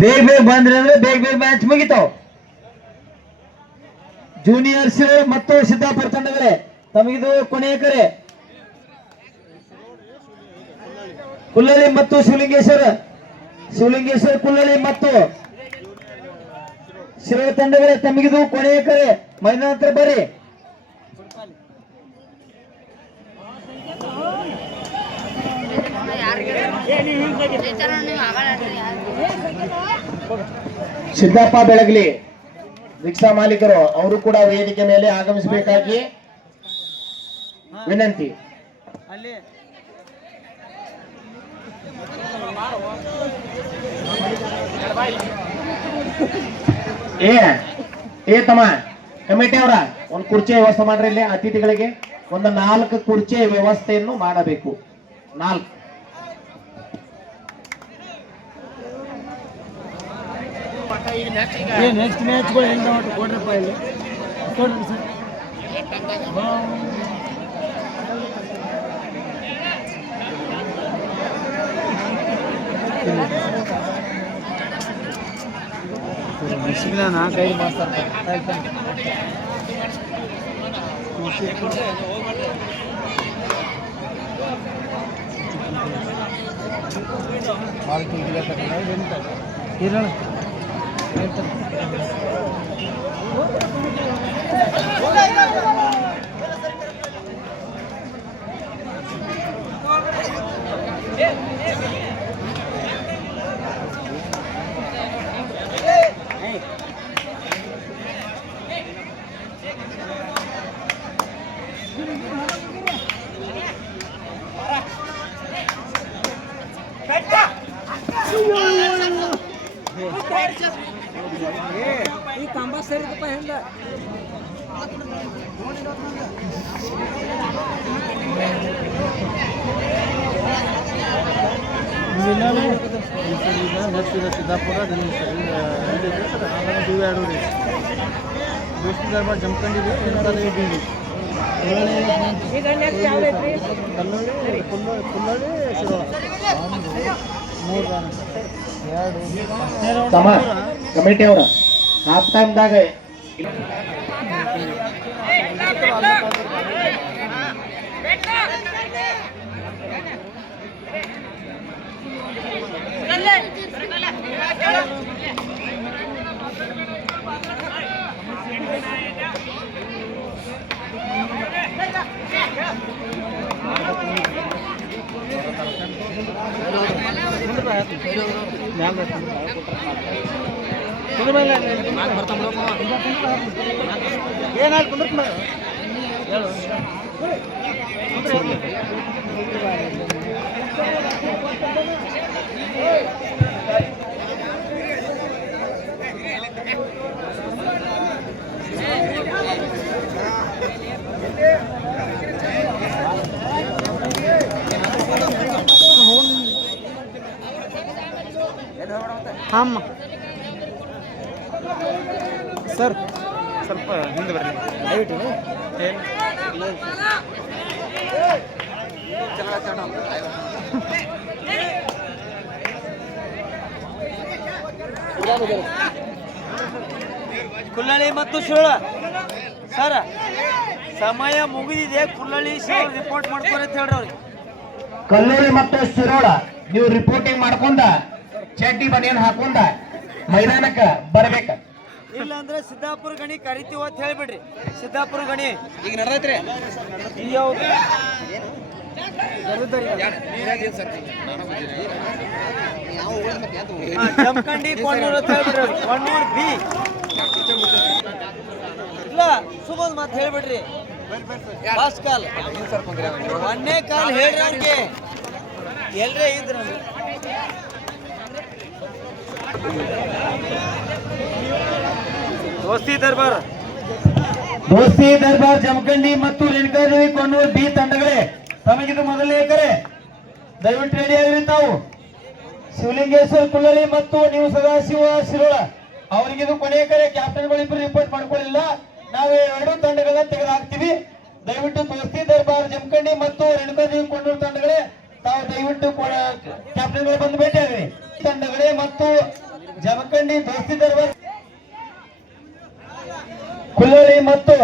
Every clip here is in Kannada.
ಬೇಗ ಬೇಗ ಬಂದ್ರೆ ಅಂದ್ರೆ ಬೇಗ ಬೇಗ ಮ್ಯಾಚ್ ಮುಗಿತಾವ್ ಜೂನಿಯರ್ಸ್ ಮತ್ತು ಸಿದ್ದಾಪುರ ತಂಡಗಳೇ, ತಮಗಿದು ಕೊನೆಯ ಕರೆ. ಕುಲ್ಲಳಿ ಮತ್ತು ಶಿವಲಿಂಗೇಶ್ವರ ಶಿವಲಿಂಗೇಶ್ವರ ಕುಲ್ಲಳಿ ಮತ್ತು ಶಿರೋ ತಂಡಗಳೇ, ತಮಗಿದು ಕೊನೆಯ ಕರೆ. ಮೈದಾನ ಹತ್ರ ಬರ್ರಿ. ಸಿದ್ದಪ್ಪ ಬೆಳಗ್ಲಿ ರಿಕ್ಷಾ ಮಾಲೀಕರು, ಅವರು ಕೂಡ ವೇದಿಕೆ ಮೇಲೆ ಆಗಮಿಸಬೇಕಾಗಿ ವಿನಂತಿ. ಏ ಏ ತಮ್ಮ, ಕಮಿಟಿ ಅವರ, ಒಂದು ಕುರ್ಚಿ ವ್ಯವಸ್ಥೆ ಮಾಡ್ರಿ ಇಲ್ಲಿ ಅತಿಥಿಗಳಿಗೆ. ಒಂದು ನಾಲ್ಕು ಕುರ್ಚಿ ವ್ಯವಸ್ಥೆಯನ್ನು ಮಾಡಬೇಕು. ನಾಲ್ಕು. ನೆಕ್ಸ್ಟ್ ಮ್ಯಾಚ್ಗಳು ಹೆಂಗೆ ನೋಡ್ರಿ ಕೊಡ್ರಪ್ಪ ಇಲ್ಲಿ ಕೊಡ್ರಿ ಸರ್ ಮಿಷಿನ ನಾಲ್ಕೈದು ಮಾಡ್ತಾರೆ ಇರೋಣ ಈ ಕಂಬ ಸರಿದಪ್ಪ ಹೆಂಗ ಸಿದ್ದಾಪುರ ವಿಷ್ಣು ಧರ್ಮ ಜಮ್ಕಂಡಿದೆ ಇದ್ದೀವಿ ಕಲ್ಲಳ್ಳಿ ಕುಲ್ಲಳ್ಳಿ ಕುಲ್ಲಳ್ಳಿ ಶಿರೋಳ ಮೂರು ರನ್ ಎರಡು ತಮ್ಮ, ಕಮಿಟಿ ಅವರ. ಹಾಫ್ ಟೈಮ್ದಾಗ ಏನಾಯ್ತು ಕುಂದ್ರತ್ ಮಗ ಹೇಳು ಹಾಂ ಸರ್? ಸ್ವಲ್ಪ ಹಿಂದೆ ಬರ್ರಿ ದಯವಿಟ್ಟು ಕುಲ್ಲಳಿ ಮತ್ತು ಶಿರೋಳ ಸರ್ ಸಮಯ ಮುಗಿದಿದೆ. ಕುಲ್ಲಳಿ ಶಿರೋಳ ರಿಪೋರ್ಟ್ ಮಾಡ್ಕೊರಿ ಅಂತ ಹೇಳ್ರಿ ಅವ್ರಿಗೆ. ಕಲ್ಲೂರಿ ಮತ್ತು ಶಿರೋಳ ನೀವು ರಿಪೋರ್ಟಿಂಗ್ ಮಾಡ್ಕೊಂಡ ಚಡ್ಡಿ ಬನಿಯನ್ ಹಾಕೊಂಡ ಮೈದಾನಕ್ಕೆ ಬರ್ಬೇಕ. ಇಲ್ಲ ಅಂದ್ರೆ ಸಿದ್ದಾಪುರ ಗಣಿ ಕರಿತೀವಿ ಅಂತ ಹೇಳ್ಬಿಡ್ರಿ. ಸಿದ್ದಾಪುರ ಗಣಿ. ಈಗ ನಡೆದೈತ್ರಿ? ಜಮಖಂಡಿ ಕೊಣ್ಣೂರು ಅಂತ ಹೇಳ್ಬಿಡ್ರಿ ಅವ್ರಿಗೆ. ಕೊಣ್ಣೂರು ಬಿ. ಇಲ್ಲ ಸುಮನ್ ಮಾತು ಹೇಳ್ಬಿಡ್ರಿ. ಫಸ್ಟ್ ಕಾಲ್ ಒಂದನೇ ಕಾಲ್ ಹೇಳ್ರಿ ಅವ್ರಿಗೆ ಇದ್ರ ದೋಸ್ತಿ ದರ್ಬಾರ್. ದೋಸ್ತಿ ದರ್ಬಾರ್, ಜಮಖಂಡಿ ಮತ್ತು ರೇಣುಕಾದೇವಿ ಕೊಂಡೂರು ಬಿ ತಂಡಗಳೇ. ತಮಗಿದು ಮೊದಲನೇ ಕರೆ ದಯವಿಟ್ಟು ರೆಡಿ ಆಗಿರಿ ತಾವು. ಶಿವಲಿಂಗೇಶ್ವರ ಕುಳ್ಳಲಿ ಮತ್ತು ನೀವು ಸದಾಶಿವ ಶಿರೋಳ. ಅವರಿಗಿದು ಕೊನೆಯ ಕರೆ ಕ್ಯಾಪ್ಟನ್ಗಳಿಬ್ಬರು ರಿಪೋರ್ಟ್ ಮಾಡ್ಕೊಳ್ಳಿಲ್ಲ. ನಾವು ಎರಡು ತಂಡಗಳನ್ನ ತೆಗೆದುಹಾಕ್ತೀವಿ. ದಯವಿಟ್ಟು ದೋಸ್ತಿ ದರ್ಬಾರ್, ಜಮಖಂಡಿ ಮತ್ತು ರೇಣುಕಾದೇವಿ ಕೊಂಡೂರು ತಂಡಗಳೇ. ತಾವು ದಯವಿಟ್ಟು ಕ್ಯಾಪ್ಟನ್ಗಳು ಬಂದು ಭೇಟಿ ಆಗ್ರಿ. ತಂಡಗಳೇ ಮತ್ತು ಜಮಖಂಡಿ ದೋಸ್ತಿ ದರ್ಬಾರ್. ಕುಲ್ಲಳಿ ಮತ್ತು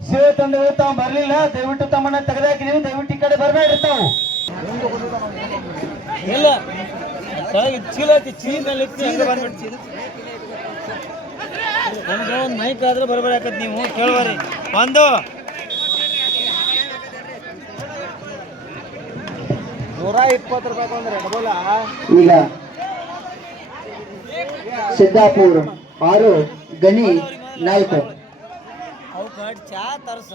ಸೇವೆ ತಂಡಗಳು ತಾವು ಬರಲಿಲ್ಲ. ದಯವಿಟ್ಟು ತಮ್ಮನ್ನ ತೆಗೆದಾಕಿ ನೀವು ದಯವಿಟ್ಟು ಈ ಕಡೆ ಬರಬೇಡ್ರಿ ತಾವು. ಇಲ್ಲ. ಚೀಲ ನಮ್ಗೆ ಒಂದು ಮೈಕ್ ಆದ್ರೆ ಬರ್ಬೇಕಾಕತ್ ನೀವು ಕೇಳುವರಿ. ಒಂದು ನೂರ ಇಪ್ಪತ್ತು ರೂಪಾಯಿ ಅಂದ್ರೆ ಡಬೋಲ ಈಗ ಸಿದ್ದಾಪುರ ಆರು ಗಣಿ ನಾಯ್ಕ ಅವಕ್ಕ ಚಾ ತರ್ಸ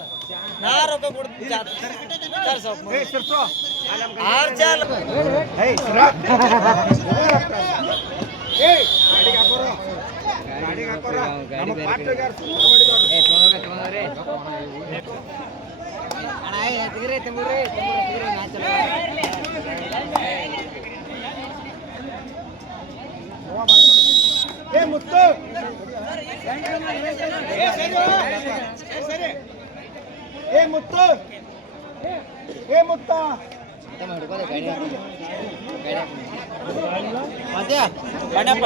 ನಾ ರೊಕ್ಕ ಕೊಡ್ತೀನಿ ಚಾ ತರ್ಸ. ಆರ್ ಚಾ ఏ ముత్తు ఏ ముత్తు ఏ ముత్త పడప్ప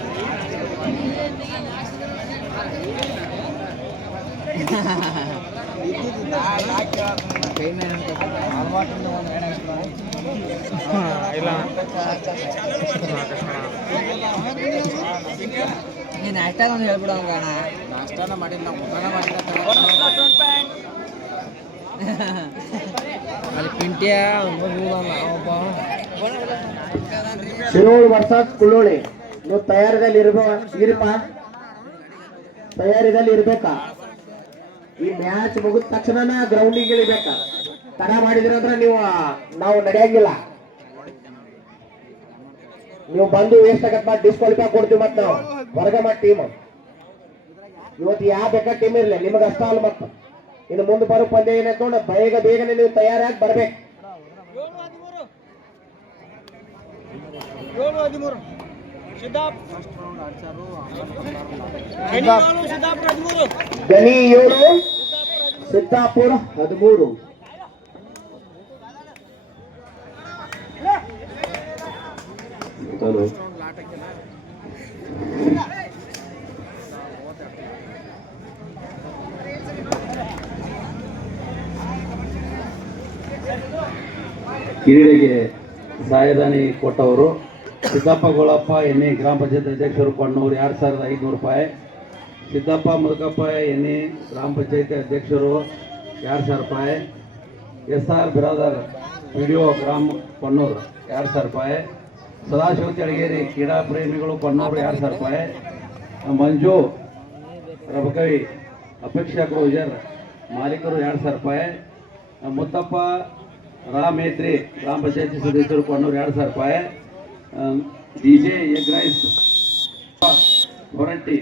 ಪಾಯಿಂಟ್ ನೀನ್ ನಾಷ್ಟ ಒಂದು ಹೇಳ್ಬಿಡ ಅಣ್ಣ ನಾಷ್ಟಾನ ಮಾಡಿಲ್ಲ ನಾವು ಮಾಡಿಲ್ಲ ಅಲ್ಲಿ ಪಿಂಟ್ಯ ಕುಳ್ಳೋಳಿ. ನೀವು ತಯಾರದಲ್ಲಿ ಇರ್ಬ ಇರಪ್ಪ ತಯಾರಿದಲ್ಲಿ ಇರ್ಬೇಕಾ ಈ ಮ್ಯಾಚ್ ಮುಗಿದ ತಕ್ಷಣ ಗ್ರೌಂಡಿಗೆ ಇಳಿಬೇಕಾ ತಡ ಮಾಡಿದ್ರಂದ್ರ ನೀವು, ನಾವು ನಡೆಯಂಗಿಲ್ಲ. ನೀವು ಬಂದು ವೇಸ್ಟ್ ಆಗತ್ ಮಾಡಿ ಡಿಸ್ಕ್ವಾಲಿಫೈ ಕೊಡ್ತೀವಿ ಮತ್ತೆ ನಾವು. ಹೊರಗ ಮಾಡಿ ಟೀಮ್ ಇವತ್ತು ಯಾವ ಬೇಕಾ ಟೀಮ್ ಇರ್ಲಿ? ನಿಮಗೆ ಅಷ್ಟ ಅಲ್ಲ ಮತ್ತ ಇನ್ನು ಮುಂದೆ ಬರೋ ಪಂದ್ಯ ಏನೈತೆ ನೋಡಿ ಬೇಗ ಬೇಗನೆ ನೀವು ತಯಾರಾಗಿ ಬರ್ಬೇಕು. ಗಣಿ ಏಳು ಸಿದ್ದಾಪುರ ಹದಿಮೂರು. ಕಿರೀಡಿಗೆ ಸಾಯದಾನಿ ಕೊಟ್ಟವರು. ಸಿದ್ದಪ್ಪ ಗೋಳಪ್ಪ ಎಣ್ಣೆ ಗ್ರಾಮ ಪಂಚಾಯತ್ ಅಧ್ಯಕ್ಷರು ಕೊಣ್ಣೂರು, ಎರಡು ಸಾವಿರದ ಐದುನೂರು ರೂಪಾಯಿ. ಸಿದ್ದಪ್ಪ ಮುದುಕಪ್ಪ ಎನ್ನಿ ಗ್ರಾಮ ಪಂಚಾಯತಿ ಅಧ್ಯಕ್ಷರು ಎರಡು ಸಾವಿರ ರೂಪಾಯಿ. S R Biradar P D O ಗ್ರಾಮ ಕೊಣ್ಣೂರು, ಎರಡು ಸಾವಿರ ರೂಪಾಯಿ. ಸದಾಶಿವ ಚಳಗೇರಿ ಕ್ರೀಡಾ ಪ್ರೇಮಿಗಳು ಕೊಣ್ಣೂರು, ಎರಡು ಸಾವಿರ ರೂಪಾಯಿ. ಮಂಜು ರಬಕವಿ, ಅಪೇಕ್ಷಾ ಕ್ರೂಜರ್ ಮಾಲೀಕರು ಎರಡು ಸಾವಿರ ರೂಪಾಯಿ. ಮುತ್ತಪ್ಪ ರಾಮೇತ್ರಿ, ಗ್ರಾಮ ಪಂಚಾಯತಿ ಸದಸ್ಯರು ಕೊಣ್ಣೂರು, ಎರಡು ಸಾವಿರ ರೂಪಾಯಿ. D J egg rice Horatti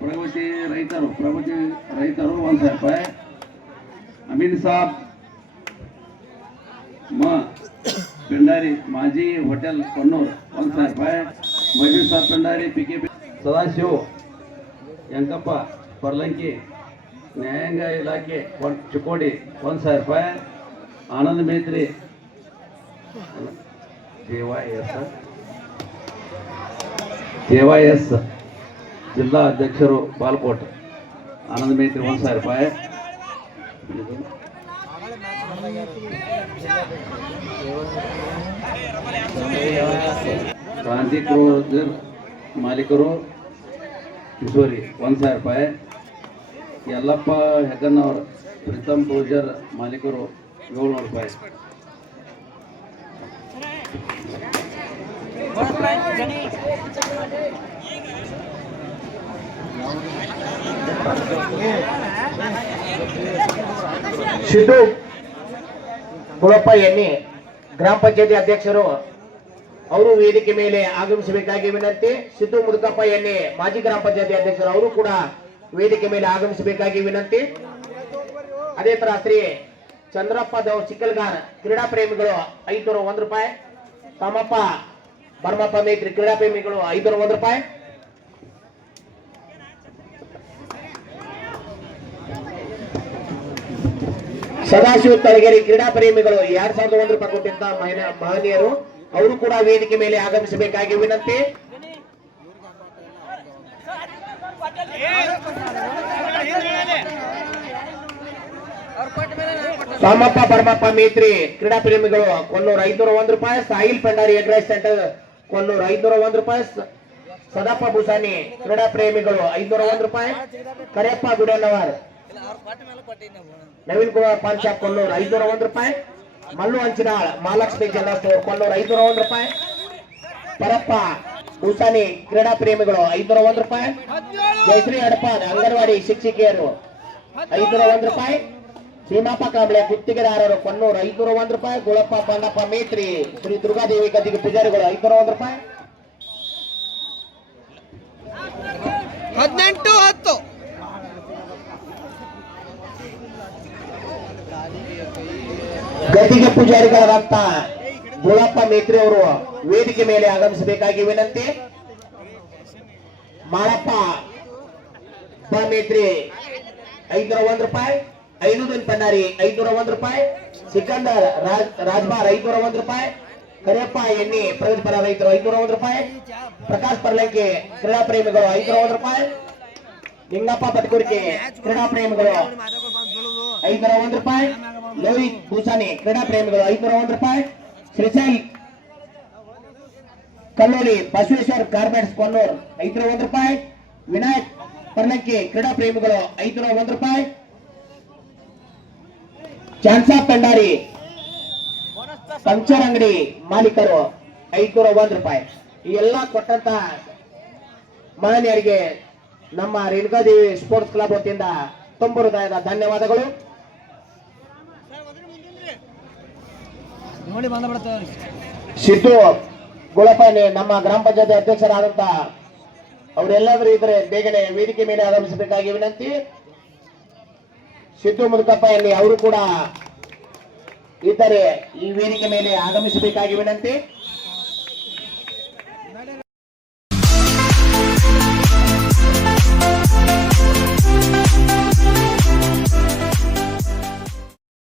ಪ್ರಗತಿ ರೈತರು ಪ್ರಗತಿ ರೈತರು ಒಂದು ಸಾವಿರ ರೂಪಾಯಿ ಅಮೀನ್ ಸಾಬ್ ಮ ಭಂಡಾರಿ ಮಾಜಿ ಹೋಟೆಲ್ ಕೊಣ್ಣೂರು ಒಂದು ಸಾವಿರ ರೂಪಾಯಿ Majeed Sab Bhandari P K P Sadashiv Yankappa Parlanki ನ್ಯಾಯಾಂಗ ಇಲಾಖೆ ಚಿಕ್ಕೋಡಿ ಒಂದು ಸಾವಿರ ರೂಪಾಯಿ Anand Metri J S J S ಜಿಲ್ಲಾ ಅಧ್ಯಕ್ಷರು ಬಾಲ್ಕೋಟ್. ಆನಂದ್ ಮೇತ್ರಿ ಒಂದು ಸಾವಿರ ರೂಪಾಯಿ. ಕ್ರಾಂತಿ ಕ್ರೂಸರ್ ಮಾಲೀಕರು, ಕಿಶೋರಿ ಒಂದು ಸಾವಿರ ರೂಪಾಯಿ. ಯಲ್ಲಪ್ಪ ಹೆಗ್ಗನ್ನವರ್ ಪ್ರೀತಮ್ ಕ್ರೂಸರ್ ಮಾಲೀಕರು ಏಳ್ನೂರು ರೂಪಾಯಿ. ಸಿದ್ದು ಗುಳಪ್ಪ ಎನ್ನಿ ಗ್ರಾಮ ಪಂಚಾಯತಿ ಅಧ್ಯಕ್ಷರು, ಅವರು ವೇದಿಕೆ ಮೇಲೆ ಆಗಮಿಸಬೇಕಾಗಿ ವಿನಂತಿ. ಸಿದ್ದು ಮುದುಕಪ್ಪ ಎನ್ನಿ ಮಾಜಿ ಗ್ರಾಮ ಪಂಚಾಯತಿ ಅಧ್ಯಕ್ಷರು, ಅವರು ಕೂಡ ವೇದಿಕೆ ಮೇಲೆ ಆಗಮಿಸಬೇಕಾಗಿ ವಿನಂತಿ. ಅದೇ ತರ ಶ್ರೀ ಚಂದ್ರಪ್ಪ ದೇವ್ ಚಿಕ್ಕಲ್ಗಾರ್ ಕ್ರೀಡಾ ಪ್ರೇಮಿಗಳು ಐದುನೂರ ಒಂದ್ ರೂಪಾಯಿ. ತಮ್ಮಪ್ಪ, ಬರ್ಮಪ್ಪ ಮೇತ್ರಿ ಕ್ರೀಡಾಪ್ರೇಮಿಗಳು ಐನೂರ ಒಂದ್ ರೂಪಾಯಿ. ಸದಾಶಿವ ತಳಗೇರಿ ಕ್ರೀಡಾಪ್ರೇಮಿಗಳು ಎರಡ್ ಸಾವಿರದ ಒಂದು ರೂಪಾಯಿ ಕೊಟ್ಟಿದ್ದ ಮಹನೀಯರು. ಅವರು ಕೂಡ ವೇದಿಕೆ ಮೇಲೆ ಆಗಮಿಸಬೇಕಾಗಿ ವಿನಂತಿ. ಸಾಮಪ್ಪ, ಪರಮಪ್ಪ, ಮೇತ್ರಿ ಕ್ರೀಡಾ ಪ್ರೇಮಿಗಳು ಕೊಲ್ಲೂರು ಐದ್ನೂರ ಒಂದ್ ರೂಪಾಯಿ, Sahil Pendari egg rice centre ಕೊನ್ನೂರ ಐನೂರ ಒಂದ್ ರೂಪಾಯಿ ಸದಪ್ಪ ಭೂಸಾನಿ ಕ್ರೀಡಾ ಪ್ರೇಮಿಗಳು ಐನೂರ ಒಂದ್ ರೂಪಾಯಿ, ಕರಿಯಪ್ಪ ಗುಡನವರ್ ನವೀನ್ ಕುಮಾರ್ ಪಾಂಚಾಪ್ ಕೊಲ್ಲೂರು ಐನೂರ ಒಂದ್ ರೂಪಾಯಿ, ಮಲ್ಲು ಅಂಚಿನ ಮಹಾಲಕ್ಷ್ಮಿ ಜನರಲ್ ಸ್ಟೋರ್ ಕೊಲ್ಲೂರು ಐನೂರ ಒಂದ್ ರೂಪಾಯಿ, ಪರಪ್ಪ ಬೂಸಾನಿ ಕ್ರೀಡಾ ಪ್ರೇಮಿಗಳು ಐನೂರ ಒಂದ್ ರೂಪಾಯಿ, ಜಯಶ್ರೀ ಹಡಪಾದ್ ಅಂಗನವಾಡಿ ಶಿಕ್ಷಕಿಯರು ಐನೂರ ಒಂದ್ ರೂಪಾಯಿ ಸೀಮಾಪ ಕಾಂಬ್ಳೆ ಗುತ್ತಿಗೆದಾರರು ಕೊನ್ನೂರು ಐದುನೂರ ಒಂದ್ ರೂಪಾಯಿ ಗುಳಪ್ಪ ಬಣ್ಣಪ್ಪ ಮೇತ್ರಿ ಶ್ರೀ ದುರ್ಗಾದೇವಿ ಗದ್ದಿಗೆ ಪೂಜಾರಿಗಳು ಐದುನೂರ ಒಂದ್ ರೂಪಾಯಿ. ಹದಿನೆಂಟು ಹತ್ತು. ಗದ್ದಿಗೆ ಪೂಜಾರಿಗಳಾದಂತ ಗುಳಪ್ಪ ಮೇತ್ರಿ ಅವರು ವೇದಿಕೆ ಮೇಲೆ ಆಗಮಿಸಬೇಕಾಗಿ ವಿನಂತಿ. ಮಾಳಪ್ಪ ಮೇತ್ರಿ ಐದುನೂರ ಒಂದ್ ರೂಪಾಯಿ. ಐನೂದನ್ ಪನ್ನಾರಿ ಐನೂರ ಒಂದ್ ರೂಪಾಯಿ. ಸಿಕಂದರ್, ರಾಜ್ ರಾಜ್ಬಾರ್ ಐದೂರ ಒಂದ್ ರೂಪಾಯಿ. ಕರಿಯಪ್ಪ, ಎಣ್ಣೆ ಪ್ರಗತಿಪರ ರೈತರು ಐನೂರ ಒಂದ್ ರೂಪಾಯಿ. ಪ್ರಕಾಶ್ ಪರ್ಲಂಕಿ, ಕ್ರೀಡಾ ಪ್ರೇಮಿಗಳು ಐನೂರ ಒಂದ್ ರೂಪಾಯಿ. ನಿಂಗಪ್ಪ ಬದುಕುರಿಕೆ ಕ್ರೀಡಾ ಪ್ರೇಮಿಗಳು ಐನೂರ ಒಂದ್ ರೂಪಾಯಿ. ಲೋಹಿತ್ ಭೂಸಾನಿ ಕ್ರೀಡಾ ಪ್ರೇಮಿಗಳು ಐದೂರ ಒಂದ್ ರೂಪಾಯಿ. ಶ್ರೀಶೈಲ್ ಕಲ್ಲೂರಿ, ಬಸವೇಶ್ವರ್ ಗಾರ್ಮೆಂಟ್ಸ್ ಕೊನ್ನೂರ್ ಐನೂರ ಒಂದ್ ರೂಪಾಯಿ. ವಿನಾಯಕ್ ಪರ್ಲಂಕಿ, ಕ್ರೀಡಾ ಪ್ರೇಮಿಗಳು ಐನೂರ ಒಂದ್ ರೂಪಾಯಿ. ಚಾನ್ಸಾ ಪಂಡಾರಿ. ಪಂಚರ್ ಅಂಗಡಿ ಮಾಲೀಕರು ಐನೂರ ಒಂದ್ ರೂಪಾಯಿ. ಈ ಎಲ್ಲಾ ಕೊಟ್ಟಂತ ಮಹನೀಯರಿಗೆ ನಮ್ಮ ರೇಣುಕಾದೇವಿ ಸ್ಪೋರ್ಟ್ಸ್ ಕ್ಲಬ್ ವತಿಯಿಂದ ತುಂಬ ಹೃದಯದ ಧನ್ಯವಾದಗಳು. ಸಿದ್ದು ಗುಳಪಾನಿ ನಮ್ಮ ಗ್ರಾಮ ಪಂಚಾಯತ್ ಅಧ್ಯಕ್ಷರಾದಂತ ಅವರೆಲ್ಲಾದ್ರೂ ಇದ್ರೆ ಬೇಗನೆ ವೇದಿಕೆ ಮೇಲೆ ಆಗಮಿಸಬೇಕಾಗಿ ವಿನಂತಿ. ಸಿದ್ದು ಮುದುಕಪ್ಪ ಎಲ್ಲಿ ಅವರು ಕೂಡ ಇದ್ದರೆ. ಈ ವೇದಿಕೆ ಮೇಲೆ ಆಗಮಿಸಬೇಕಾಗಿ ವಿನಂತಿ.